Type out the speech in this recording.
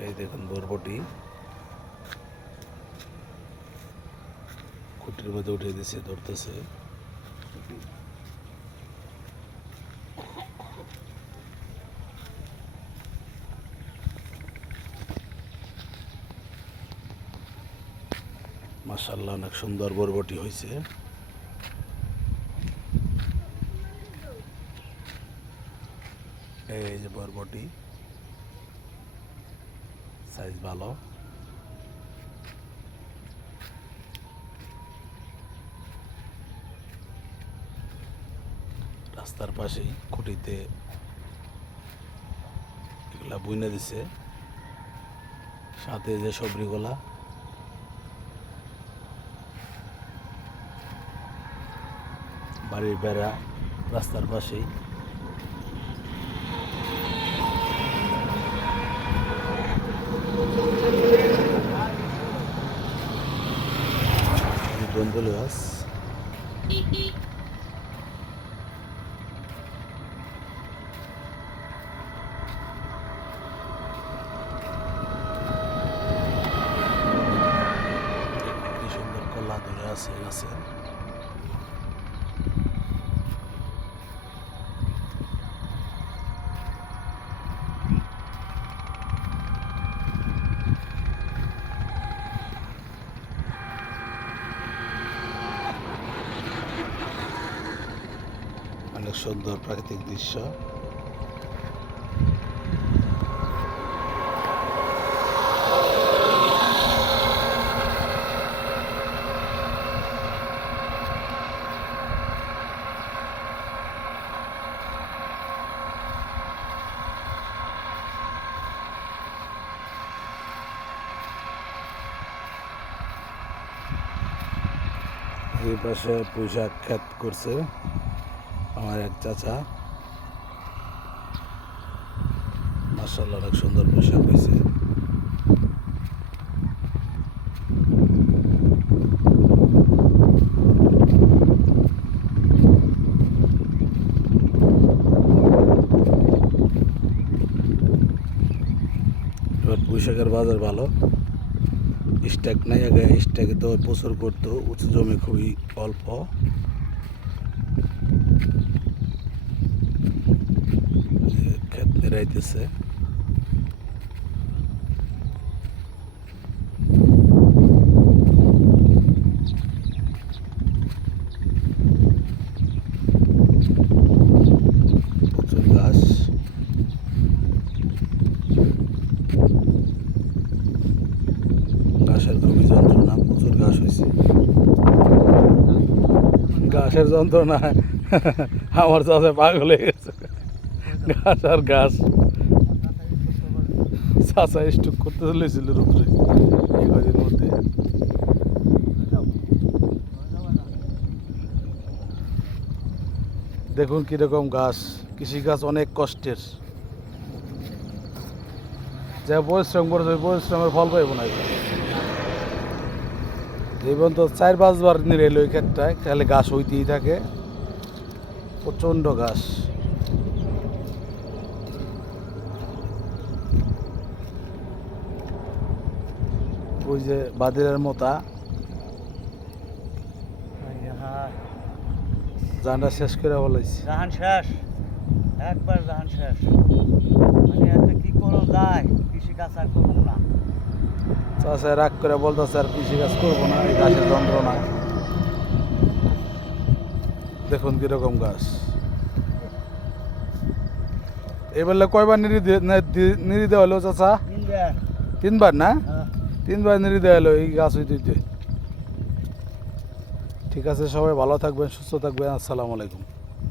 এই দেখুন বরবটি খুঁটির মধ্যে উঠে দিছে, ধরতেছে। মাশাআল্লাহ, অনেক সুন্দর বরবটি হয়েছে। এই যে বরবটি, সাইজ ভালো। রাস্তার পাশেই খুঁটিতে এগুলা বুনে দিছে, সাথে যে সবরিগুলা বাড়ির বেড়া রাস্তার পাশেই। দন্দল গাছ, কি সুন্দর কলা ধরে আছে গাছে। অনেক সুন্দর প্রাকৃতিক দৃশ্য। এই পাশে পুঁইশাক ক্ষেত করছে আমার এক চাচা। মাশাআল্লাহ, অনেক সুন্দর পোশাক হয়েছে। এবার পুঁইশাকের বাজার ভালো, স্ট্যাক নাই। আগে স্ট্যাকে তো প্রচুর করতো, উঁচু জমি খুবই অল্প। ক্ষেত নিরাইতেছে। প্রচুর ঘাস, ঘাসের খুবই যন্ত্রণা, প্রচুর ঘাস হয়েছে। ঘাসের যন্ত্রণা আমার চাষে পাগল হয়ে গেছে। ঘাস আর ঘাস, চাষা স্টুক করতে চলেছিল রুদ্রে এই কদিন মধ্যে। দেখুন কিরকম ঘাস। কৃষিকাজ অনেক কষ্টের, যা পরিশ্রম করছে ওই পরিশ্রমের ফল পাইব না। জীবন তো 4-5 বার নিরাইল ওই ক্ষেতটায়, খালি ঘাস হইতেই থাকে, প্রচণ্ড ঘাস। ওই যে বাদিরের মোতা জানটা শেষ করে বলেছি। জাহান শেষ, একবার জাহান শেষ। মানে এতে কি করো যায়, কৃষিকাজ আর করবো না। চাষে রাগ করে বলতেছে আর কৃষিকাজ করবো না, এই ঘাসের যন্ত্রণা। দেখুন কিরকম ঘাস। এবারে কয়বার নিরি দেওয়া হলো চাচা? 3 বার না? 3 বার নিরি দেওয়া হলো এই গাছ হইতে। ঠিক আছে, সবাই ভালো থাকবেন, সুস্থ থাকবেন। আসসালামু আলাইকুম।